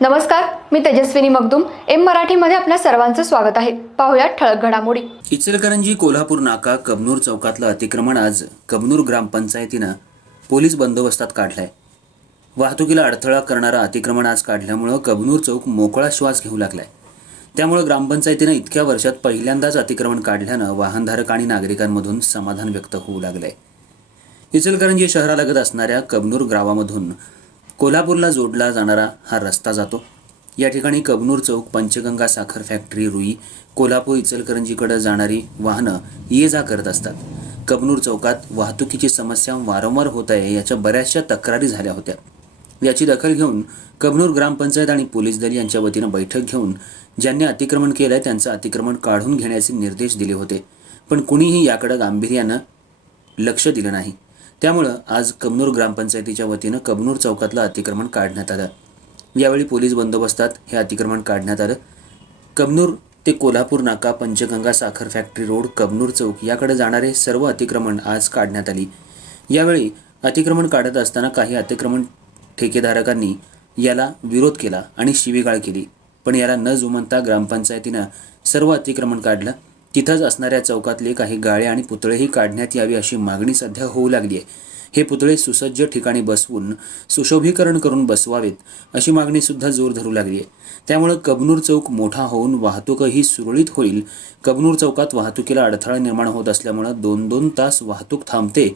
नमस्कार मी तेजस्विनी मगदुम. एम मराठीमध्ये आपल्या सर्वांचं स्वागत आहे. पाहुयात ठळक घडामोडी. इचलकरंजी कोल्हापूर नाका कबनूर चौकातलं अतिक्रमण आज कबनूर ग्रामपंचायतीनं पोलीस बंदोबस्तात काढलाय. वाहतुकीला अडथळा करणारं अतिक्रमण आज काढल्यामुळं कबनूर चौक मोकळा श्वास घेऊ लागलाय. त्यामुळं ग्रामपंचायतीनं इतक्या वर्षात पहिल्यांदाच अतिक्रमण काढल्यानं वाहनधारक आणि नागरिकांमधून समाधान व्यक्त होऊ लागलंय. इचलकरंजी शहरालगत असणाऱ्या कबनूर गावामधून कोल्हापूरला जोडला जाणारा हा रस्ता जातो. या ठिकाणी कबनूर चौक पंचगंगा साखर फॅक्टरी रुई कोल्हापूर इचलकरंजीकडे जाणारी वाहनं ये जा करत असतात. कबनूर चौकात वाहतुकीची समस्या वारंवार होत आहे याच्या बऱ्याचशा तक्रारी झाल्या होत्या. याची दखल घेऊन कबनूर ग्रामपंचायत आणि पोलीस दल यांच्या वतीनं बैठक घेऊन ज्यांनी अतिक्रमण केलं आहे त्यांचं अतिक्रमण काढून घेण्याचे निर्देश दिले होते. पण कुणीही याकडं गांभीर्यानं लक्ष दिलं नाही. त्यामुळं आज कबनूर ग्रामपंचायतीच्या वतीनं कबनूर चौकातलं अतिक्रमण काढण्यात आलं. यावेळी पोलीस बंदोबस्तात हे अतिक्रमण काढण्यात आलं. कबनूर ते कोल्हापूर नाका पंचगंगा साखर फॅक्टरी रोड कबनूर चौक याकडे जाणारे सर्व अतिक्रमण आज काढण्यात आली. यावेळी अतिक्रमण काढत असताना काही अतिक्रमण ठेकेदारकांनी याला विरोध केला आणि शिवीगाळ केली. पण याला न जुमनता ग्रामपंचायतीनं सर्व अतिक्रमण काढलं. तिथंच असणाऱ्या चौकातले काही गाळे आणि पुतळेही काढण्यात यावी अशी मागणी सध्या होऊ लागली आहे हे पुतळे सुसज्ज ठिकाणी बसवून सुशोभीकरण करून बसवावेत अशी मागणी सुद्धा जोर धरू लागली आहे त्यामुळं कबनूर चौक मोठा होऊन वाहतूकही सुरळीत होईल. कबनूर चौकात वाहतुकीला अडथळा निर्माण होत असल्यामुळं दोन दोन तास वाहतूक थांबते.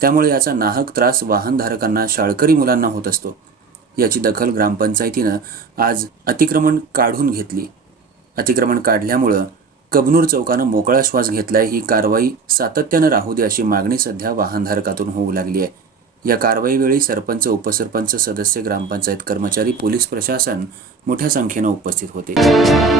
त्यामुळे याचा नाहक त्रास वाहनधारकांना शाळकरी मुलांना होत असतो. याची दखल ग्रामपंचायतीनं आज अतिक्रमण काढून घेतली. अतिक्रमण काढल्यामुळं कबनूर चौकानं मोकळा श्वास घेतलाय. ही कारवाई सातत्यानं राहू दे अशी मागणी सध्या वाहनधारकातून होऊ लागली आहे या कारवाईवेळी सरपंच उपसरपंच सदस्य ग्रामपंचायत कर्मचारी पोलीस प्रशासन मोठ्या संख्येनं उपस्थित होते.